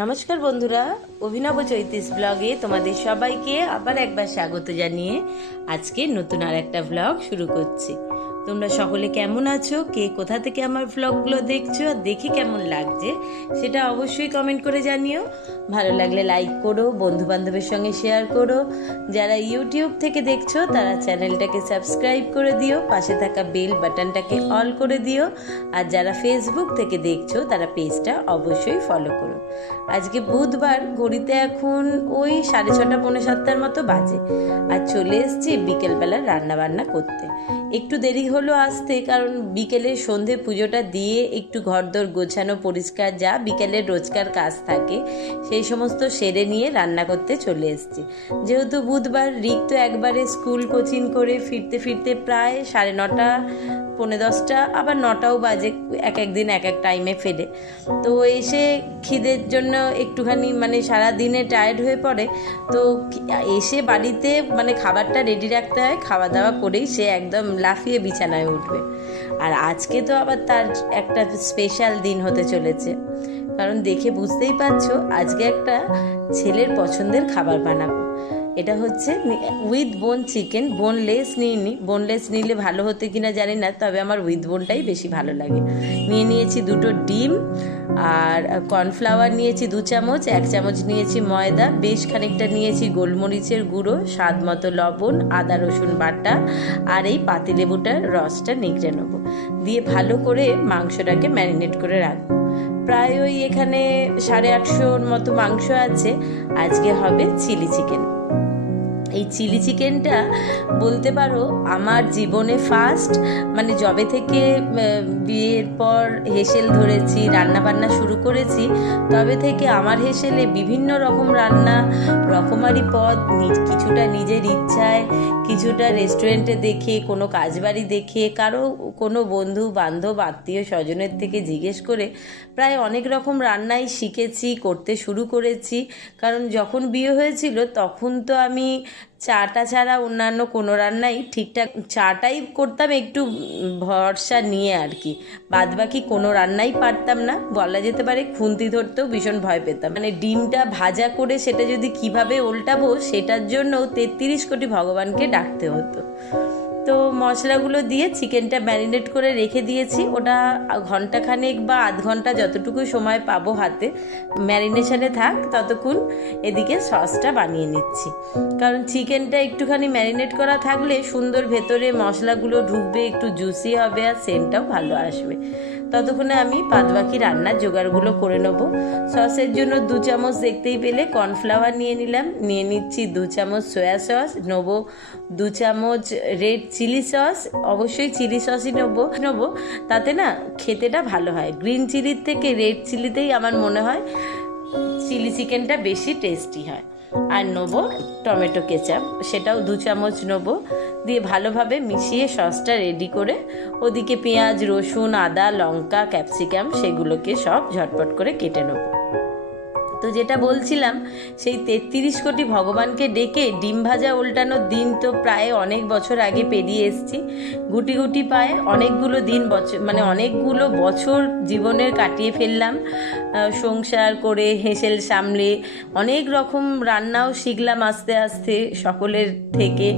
নমস্কার বন্ধুরা, অভিনব চৈতিস ব্লগে তোমাদের সবাইকে আবার একবার স্বাগত জানিয়ে আজকে নতুন আর একটা ব্লগ শুরু করছি। তোমরা সকলে কেমন আছো, কে কোথা থেকে আমার ব্লগগুলো দেখছো আর দেখে কেমন লাগছে সেটা অবশ্যই কমেন্ট করে জানিও। ভালো লাগলে লাইক করো, বন্ধু বান্ধবের সঙ্গে শেয়ার করো। যারা ইউটিউব থেকে দেখছো তারা চ্যানেলটাকে সাবস্ক্রাইব করে দিও, পাশে থাকা বেল বাটনটাকে অল করে দিও। আর যারা ফেসবুক থেকে দেখছো তারা পেজটা অবশ্যই ফলো করো। আজকে বুধবার, ঘড়িতে এখন ওই 6:30 পৌনে 7টার মতো বাজে। আর চলে এসেছি বিকেলবেলা রান্না বান্না করতে। একটু দেরি হলো আসতে, কারণ বিকেলে সন্ধে পুজোটা দিয়ে একটু ঘরদোর গোছানো পরিষ্কার যা বিকেলের রোজকার কাজ থাকে সেই সমস্ত সেরে নিয়ে রান্না করতে চলে এসেছি। যেহেতু বুধবার, রিক তো একবারে স্কুল কোচিং করে ফিরতে ফিরতে প্রায় 9:30 পৌনে 10টা, আবার 9টাও বাজে, এক একদিন এক এক টাইমে ফেরে। তো এসে খিদের জন্য একটুখানি সারা দিনে টায়ার্ড হয়ে পড়ে। তো এসে বাড়িতে খাবারটা রেডি রাখতে হয়, খাওয়া দাওয়া করেই সে একদম লাফিয়ে বিছানায় উঠবে। আর আজকে তো আবার তার একটা স্পেশাল দিন হতে চলেছে, কারণ দেখে বুঝতেই পারছো আজকে একটা ছেলের পছন্দের খাবার বানাবো। এটা হচ্ছে উইথ বোন চিকেন। বোনলেস নিইনি, বোনলেস নিলে ভালো হতো কিনা জানি না, তবে আমার উইথ বোনটাই বেশি ভালো লাগে। নিয়েছি 2টো ডিম, আর কর্নফ্লাওয়ার নিয়েছি 2 চামচ, 1 চামচ নিয়েছি ময়দা, বেশ খানিকটা নিয়েছি গোলমরিচের গুঁড়ো, স্বাদ মতো লবণ, আদা রসুন বাটা, আর এই পাতিলেবুটার রসটা নিগড়ে নেবো। দিয়ে ভালো করে মাংসটাকে ম্যারিনেট করে রাখবো। প্রায় ওই এখানে 850 মতো মাংস আছে। আজকে হবে চিলি চিকেন। এই চিলি চিকেনটা বলতে পারো আমার জীবনে ফার্স্ট, যবে থেকে বিয়ের পর হেসেল ধরেছি, রান্না বান্না শুরু করেছি, তবে থেকে আমার হেসেলে বিভিন্ন রকম রান্না, রকমারি পদ, কিছুটা নিজের ইচ্ছায়, কিছুটা রেস্টুরেন্টে দেখে, কোনো কাজবাড়ি দেখে, কারো কোনো বন্ধু বান্ধব আত্মীয় স্বজনের থেকে জিজ্ঞেস করে প্রায় অনেক রকম রান্নাই শিখেছি, করতে শুরু করেছি। কারণ যখন বিয়ে হয়েছিল তখন তো আমি চাটা ছাড়া অন্যান্য কোনো রান্নাই ঠিকঠাক, চাটাই করতাম একটু ভরসা নিয়ে আর কি, বাদবাকি কোনো রান্নাই পারতাম না। বলা যেতে পারে খুন্তি ধরতেও ভীষণ ভয় পেতাম। ডিমটা ভাজা করে সেটা যদি কিভাবে উল্টাবো সেটার জন্য 33 কোটি ভগবানকে ডাকতে হতো। তো মশলাগুলো দিয়ে চিকেনটা ম্যারিনেট করে রেখে দিয়েছি। ওটা ঘন্টাখানেক বা আধ ঘন্টা যতটুকু সময় পাবো হাতে ম্যারিনেশনে থাক, ততক্ষণ এদিকে সসটা বানিয়ে নিচ্ছি। কারণ চিকেনটা একটুখানি ম্যারিনেট করা থাকলে সুন্দর ভেতরে মশলাগুলো ঢুকবে, একটু জুসি হবে, আর সেন্টটাও ভালো আসবে। ততক্ষণে আমি বাদবাকি রান্নার জোগাড়গুলো করে নেব। সসের জন্য 2 চামচ দেখতেই পেলে কর্নফ্লাওয়ার নিয়ে নিলাম। নিয়ে নিচ্ছি 2 চামচ সয়া সস, নেবো 2 চামচ রেড চিলি সস, অবশ্যই চিলি সসই নেবো, তাতে না খেতেটা ভালো হয়। গ্রিন চিলির থেকে রেড চিলিতেই আমার মনে হয় চিলি চিকেনটা বেশি টেস্টি হয়। আর নেবো টমেটো কেচাপ, সেটাও 2 চামচ নেবো। দিয়ে ভালোভাবে মিশিয়ে সসটা রেডি করে ওদিকে পেঁয়াজ, রসুন, আদা, লঙ্কা, ক্যাপসিকাম সেগুলোকে সব ঝটপট করে কেটে নেবো। তো যেটা বলছিলাম, সেই 33 কোটি ভগবানকে ডেকে ডিম ভাজা উল্টানোর দিন তো প্রায় অনেক বছর আগে পেরিয়ে এসেছি। গুটি গুটি পায়ে অনেকগুলো দিন, অনেকগুলো বছর জীবনের কাটিয়ে ফেললাম সংসার করে, হেসেল সামলে, অনেক রকম রান্নাও শিখলাম আস্তে আস্তে সকলের থেকে।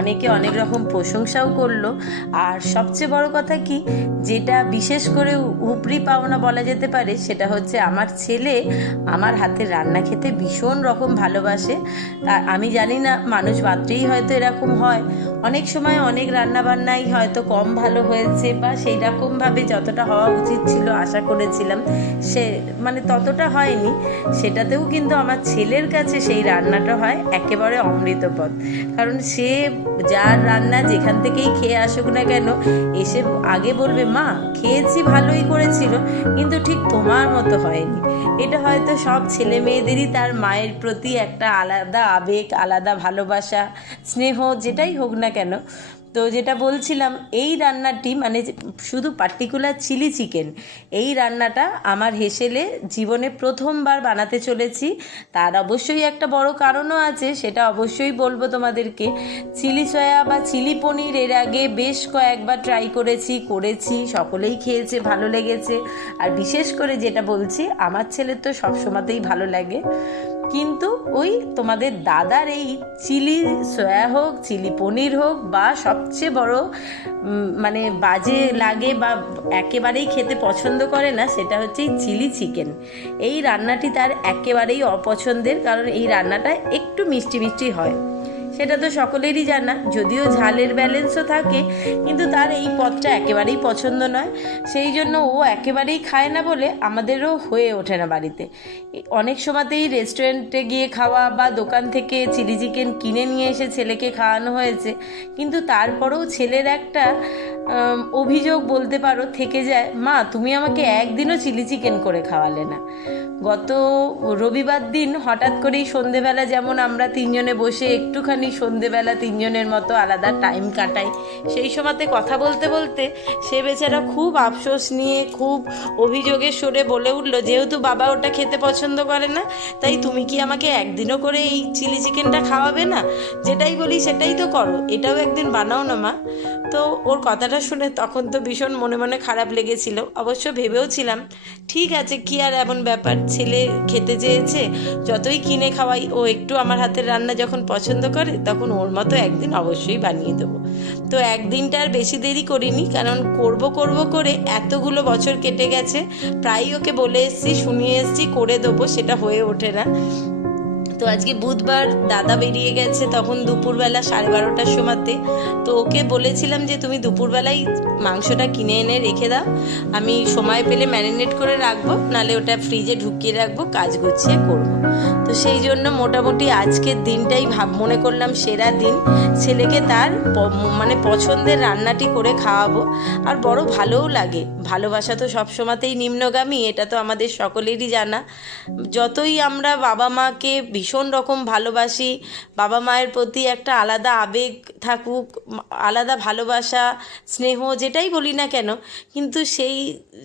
অনেকে অনেক রকম প্রশংসাও করলো। আর সবচেয়ে বড় কথা কি, যেটা বিশেষ করে উপরি পাওনা বলা যেতে পারে, সেটা হচ্ছে আমার ছেলে আমার হাতের রান্না খেতে ভীষণ রকম ভালোবাসে। তা আমি জানি না মানুষ মাত্রেই হয়তো এরকম হয়, অনেক সময় অনেক রান্নাবান্নাই হয়তো কম ভালো হয়েছে, বা সেই রকমভাবে যতটা হওয়া উচিত ছিল আশা করেছিলাম সে ততটা হয়নি। সেটাতেও কিন্তু আমার ছেলের কাছে সেই রান্নাটা হয় একেবারে অমৃতপদ। কারণ সে যার রান্না যেখান থেকেই খেয়ে আসুক না কেন, এসে আগে বলবে, মা খেয়েছি, ভালোই করেছিল, কিন্তু ঠিক তোমার মতো হয়নি। এটা হয়তো সব ছেলে মেয়েদেরই তার মায়ের প্রতি একটা আলাদা আবেগ, আলাদা ভালোবাসা, স্নেহ, যেটাই হোক না কেন। তো যেটা বলছিলাম, এই রান্নাটি মানে শুধু পার্টিকুলার চিলি চিকেন, এই রান্নাটা আমার হেসেলে জীবনে প্রথমবার বানাতে চলেছি। তার অবশ্যই একটা বড় কারণও আছে, সেটা অবশ্যই বলবো তোমাদেরকে। চিলি সয়া বা চিলি পনির এর আগে বেশ কয়েকবার ট্রাই করেছি, সকলেই খেয়েছে, ভালো লেগেছে। আর বিশেষ করে যেটা বলছি, আমার ছেলের তো সবসময়তেই ভালো লাগে, কিন্তু ওই তোমাদের দাদার এই চিলি সয়া হোক, চিলি পনির হোক, বা সবচেয়ে বড় মানে বাজে লাগে বা একেবারেই খেতে পছন্দ করে না, সেটা হচ্ছে এই চিলি চিকেন। এই রান্নাটি তার একেবারেই অপছন্দের, কারণ এই রান্নাটা একটু মিষ্টি মিষ্টি হয়, সেটা তো সকলেরই জানা। যদিও ঝালের ব্যালেন্সও থাকে, কিন্তু তার এই পদটা একেবারেই পছন্দ নয়। সেই জন্য ও একেবারেই খায় না বলে আমাদেরও হয়ে ওঠে না বাড়িতে। অনেক সময়তেই রেস্টুরেন্টে গিয়ে খাওয়া বা দোকান থেকে চিলি চিকেন কিনে নিয়ে এসে ছেলেকে খাওয়ানো হয়েছে, কিন্তু তারপরেও ছেলের একটা অভিযোগ বলতে পারো থেকে যায়, মা তুমি আমাকে একদিনও চিলি চিকেন করে খাওয়ালে না। গত রবিবার দিন হঠাৎ করেই সন্ধেবেলা, যেমন আমরা তিনজনে বসে একটুখানি সন্ধেবেলা তিনজনের মতো আলাদা টাইম কাটাই, সেই সময়তে কথা বলতে বলতে সে বেচারা খুব আফসোস নিয়ে, খুব অভিযোগের সুরে বলে উঠলো, যেহেতু বাবা ওটা খেতে পছন্দ করে না, তাই তুমি কি আমাকে একদিনও করে এই চিলি চিকেনটা খাওয়াবে না? যেটাই বলি সেটাই তো করো, এটাও একদিন বানাও না মা। তো ওর কথাটা শুনে তখন তো ভীষণ মনে মনে খারাপ লেগেছিল। অবশ্য ভেবেওছিলাম, ঠিক আছে, কি আর এমন ব্যাপার, ছেলে খেতে চেয়েছে, যতই কিনে খাওয়াই, ও একটু আমার হাতের রান্না যখন পছন্দ করে তখন ওর মতো একদিন অবশ্যই বানিয়ে দেবো। তো একদিনটা আর বেশি দেরি করিনি, কারণ করব করে এতগুলো বছর কেটে গেছে, প্রায়ই ওকে বলে এসছি, শুনিয়ে এসছি, করে দেবো, সেটা হয়ে ওঠে না। তো আজকে বুধবার, দাদা বেরিয়ে গেছে তখন দুপুরবেলা 12:30টার সময়তে। তো ওকে বলেছিলাম যে তুমি দুপুরবেলায় মাংসটা কিনে এনে রেখে দাও, আমি সময় পেলে ম্যারিনেট করে রাখবো, নাহলে ওটা ফ্রিজে ঢুকিয়ে রাখবো, কাজ গুছিয়ে করবো। তো সেই জন্য মোটামুটি আজকের দিনটাই মনে করলাম সেরা দিন, ছেলেকে তার মানে পছন্দের রান্নাটি করে খাওয়াবো। আর বড় ভালোও লাগে, ভালোবাসা তো সবসময়তেই নিম্নগামী, এটা তো আমাদের সকলেরই জানা। যতই আমরা বাবা মাকে ভীষণ রকম ভালোবাসি, বাবা মায়ের প্রতি একটা আলাদা আবেগ থাকুক, আলাদা ভালোবাসা, স্নেহ, যেটাই বলি না কেন, কিন্তু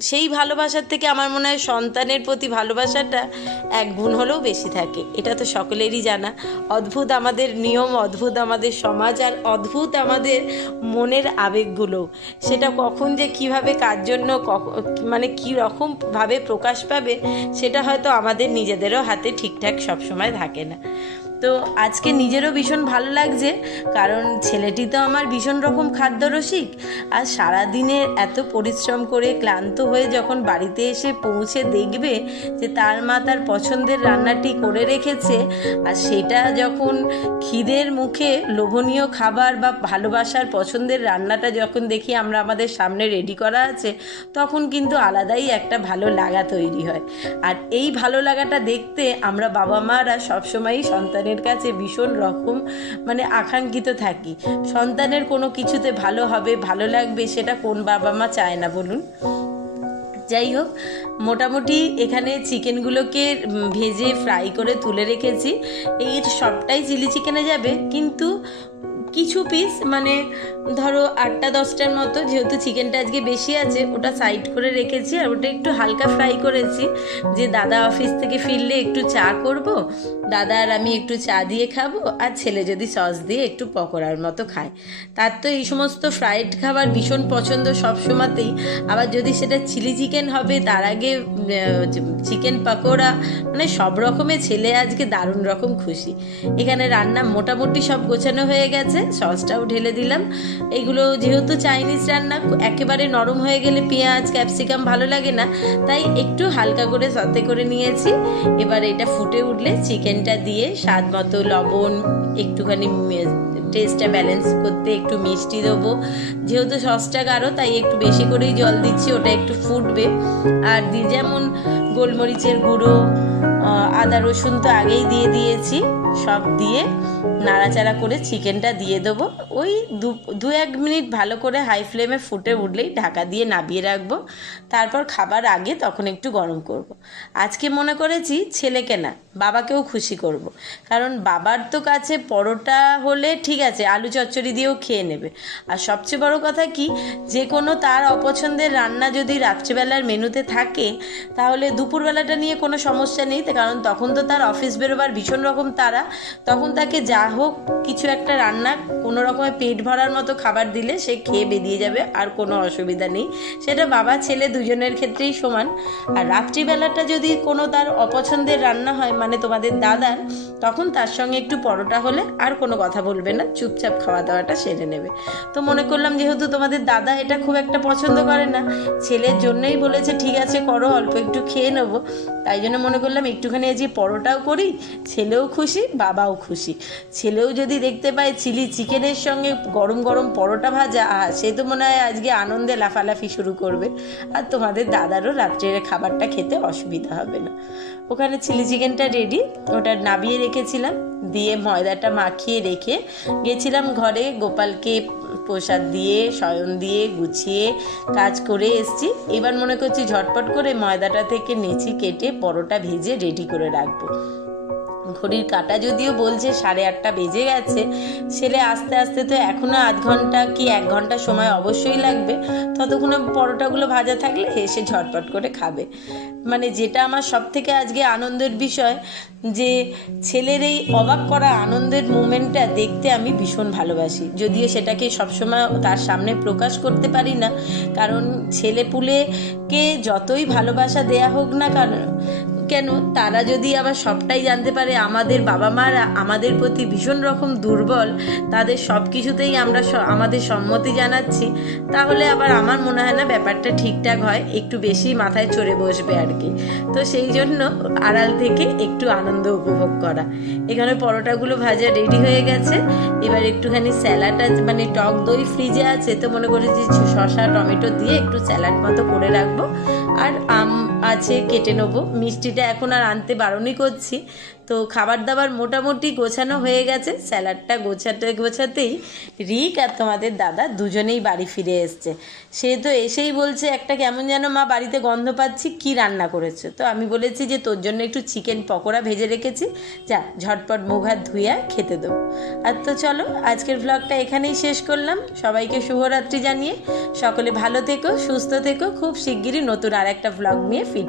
সেই ভালোবাসার থেকে আমার মনে হয় সন্তানের প্রতি ভালোবাসাটা এক গুণ হলেও বেশি থাকে, এটা তো সকলেরই জানা। অদ্ভুত আমাদের নিয়ম, অদ্ভুত আমাদের সমাজ, আর অদ্ভুত আমাদের মনের আবেগগুলো, সেটা কখন যে কিভাবে কার জন্য মানে কী রকমভাবে প্রকাশ পাবে, সেটা হয়তো আমাদের নিজেদেরও হাতে ঠিকঠাক সবসময় থাকে না। তো আজকে নিজেরও ভীষণ ভালো লাগছে, কারণ ছেলেটি তো আমার ভীষণ রকম খাদ্যরসিক, আর সারাদিনের এত পরিশ্রম করে ক্লান্ত হয়ে যখন বাড়িতে এসে পৌঁছে দেখবে যে তার মা তার পছন্দের রান্নাটি করে রেখেছে, আর সেটা যখন খিদের মুখে লোভনীয় খাবার বা ভালোবাসার পছন্দের রান্নাটা যখন দেখি আমরা আমাদের সামনে রেডি করা আছে, তখন কিন্তু আলাদাই একটা ভালো লাগা তৈরি হয়। আর এই ভালো লাগাটা দেখতে আমরা বাবা মারা সবসময়ই সন্তানের কাছে ভীষণ রকম মানে আকাঙ্ক্ষিত থাকি। সন্তানের কোনো কিছুতে ভালো হবে, ভালো লাগবে, সেটা কোন বাবা মা চায় না বলুন? যাই হোক, মোটামুটি এখানে চিকেনগুলোকে ভেজে ফ্রাই করে তুলে রেখেছি। এই সবটাই চিলি চিকেনে যাবে, কিন্তু কিছু পিস মানে ধরো 8-10টার মতো, যেহেতু চিকেনটা আজকে বেশি আছে, ওটা সাইড করে রেখেছি। আর ওটা একটু হালকা ফ্রাই করেছি, যে দাদা অফিস থেকে ফিরলে একটু চা করব, দাদা আর আমি একটু চা দিয়ে খাবো, আর ছেলে যদি সস দিয়ে একটু পকোড়ার মতো খায়। তার তো এই সমস্ত ফ্রাইড খাবার ভীষণ পছন্দ সবসময়তেই। আবার যদি সেটা চিলি চিকেন হবে, তার আগে চিকেন পকোড়া, মানে সব রকমের ছেলে আজকে দারুণ রকম খুশি। এখানে রান্না মোটামুটি সব গোছানো হয়ে গেছে, সসটাও ঢেলে দিলাম। এগুলো যেহেতু চাইনিজ রান্না, একেবারে নরম হয়ে গেলে পেঁয়াজ ক্যাপসিকাম ভালো লাগে না, তাই একটু হালকা করে সতে করে নিয়েছি। এবার এটা ফুটে উঠলে চিকেনটা দিয়ে স্বাদ মতো লবণ, একটুখানি টেস্টটা ব্যালেন্স করতে একটু মিষ্টি দেবো, যেহেতু সসটা গাঢ় তাই একটু বেশি করেই জল দিচ্ছি, ওটা একটু ফুটবে। আর যেমন গোলমরিচের গুঁড়ো, আদা রসুন তো আগেই দিয়ে দিয়েছি, সব দিয়ে নাড়াচাড়া করে চিকেনটা দিয়ে দেবো। ওই দু এক মিনিট ভালো করে হাই ফ্লেমে ফুটে উঠলেই ঢাকা দিয়ে নামিয়ে রাখবো। তারপর খাবার আগে তখন একটু গরম করব। আজকে মনে করেছি ছেলেকে না, বাবাকেও খুশি করব। কারণ বাবার তো কাছে পরোটা হলে ঠিক আছে, আলু চচ্চড়ি দিয়েও খেয়ে নেবে। আর সবচেয়ে বড় কথা কি, যে কোনো তার অপছন্দের রান্না যদি রাত্রিবেলার মেনুতে থাকে তাহলে দুপুরবেলাটা নিয়ে কোনো সমস্যা নেই, কারণ তখন তো তার অফিস বেরোবার ভীষণ রকম তাড়া। তখন তাকে যা হোক কিছু একটা রান্না কোনো রকমের পেট ভরার মতো খাবার দিলে সে খেয়ে বেরিয়ে যাবে, আর কোনো অসুবিধা নেই। সেটা বাবা ছেলে দুজনের ক্ষেত্রেই সমান। আর রাত্রিবেলাটা যদি কোনো তার অপছন্দের রান্না হয়, মানে তোমাদের দাদার, তখন তার সঙ্গে একটু পরোটা হলে আর কোনো কথা বলবে না, চুপচাপ খাওয়া দাওয়াটা সেরে নেবে। তো মনে করলাম যেহেতু তোমাদের দাদা এটা খুব একটা পছন্দ করে না, ছেলের জন্যই বলেছে ঠিক আছে করো, অল্প একটু খেয়ে নেবো, তাই জন্য মনে করলাম একটুখানি আজকে পরোটাও করি, ছেলেও খুশি বাবাও খুশি। ছেলেও যদি দেখতে পায় চিলি চিকেনের সঙ্গে গরম গরম পরোটা ভাজা, সে তো মনে হয় আজকে আনন্দে লাফালাফি শুরু করবে। আর তোমাদের দাদারও রাত্রের খাবারটা খেতে অসুবিধা হবে না। ওখানে চিলি চিকেনটা রেডি, ওটা নাবিয়ে রেখেছিলাম, দিয়ে ময়দাটা মাখিয়ে রেখে গেছিলাম ঘরে। গোপালকে প্রসাদ দিয়ে শয়ন দিয়ে গুছিয়ে কাজ করে এসছি। এবার মনে করছি ঝটপট করে ময়দাটা থেকে নেচি কেটে পরোটা ভেজে রেডি করে রাখবো। ঘড়ির কাঁটা যদিও বলছে 8:30 বেজে গেছে, ছেলে আস্তে আস্তে তো এখনও আধ ঘন্টা কি 1 ঘন্টা সময় অবশ্যই লাগবে। ততক্ষণে পরোটাগুলো ভাজা থাকলে এসে ঝটপট করে খাবে। মানে যেটা আমার সব থেকে আজকে আনন্দের বিষয়, যে ছেলের এই অবাক করা আনন্দের মুমেন্টটা দেখতে আমি ভীষণ ভালোবাসি। যদিও সেটাকে সবসময় তার সামনে প্রকাশ করতে পারি না, কারণ ছেলেপুলেকে যতই ভালোবাসা দেয়া হোক না কেন তারা যদি আবার সবটাই জানতে পারে আমাদের বাবা মারা আমাদের প্রতি ভীষণ রকম দুর্বল, তাদের সব কিছুতেই আমরা আমাদের সম্মতি জানাচ্ছি, তাহলে আবার আমার মনে হয় না ব্যাপারটা ঠিকঠাক হয়, একটু বেশি মাথায় চড়ে বসবে আর কি। তো সেই জন্য আড়াল থেকে একটু আনন্দ উপভোগ করা। এখানে পরোটাগুলো ভাজা রেডি হয়ে গেছে। এবার একটুখানি স্যালাড আছে, মানে টক দই ফ্রিজে আছে, তো মনে করেছি শসা টমেটো দিয়ে একটু স্যালাড মতো করে রাখবো। আর আম আছে কেটে নেবো। মিষ্টিটা এখন আর আনতে বারণই করছি। তো খাবার দাবার মোটামুটি গোছানো হয়ে গেছে। স্যালাডটা গোছাতেই রিক আর তোমাদের দাদা দুজনেই বাড়ি ফিরে এসছে। সে তো এসেই বলছে একটা কেমন যেন মা বাড়িতে গন্ধ পাচ্ছি, কি রান্না করেছে। তো আমি বলেছি যে তোর জন্য একটু চিকেন পকোড়া ভেজে রেখেছি, যা ঝটপট মুখ হাত ধুয়ে খেতে দেবো। আর তো চলো আজকের ব্লগটা এখানেই শেষ করলাম। সবাইকে শুভরাত্রি জানিয়ে সকলে ভালো থেকো, সুস্থ থেকো। খুব শিগগিরই নতুন আর একটা ব্লগ নিয়ে ফিরছি।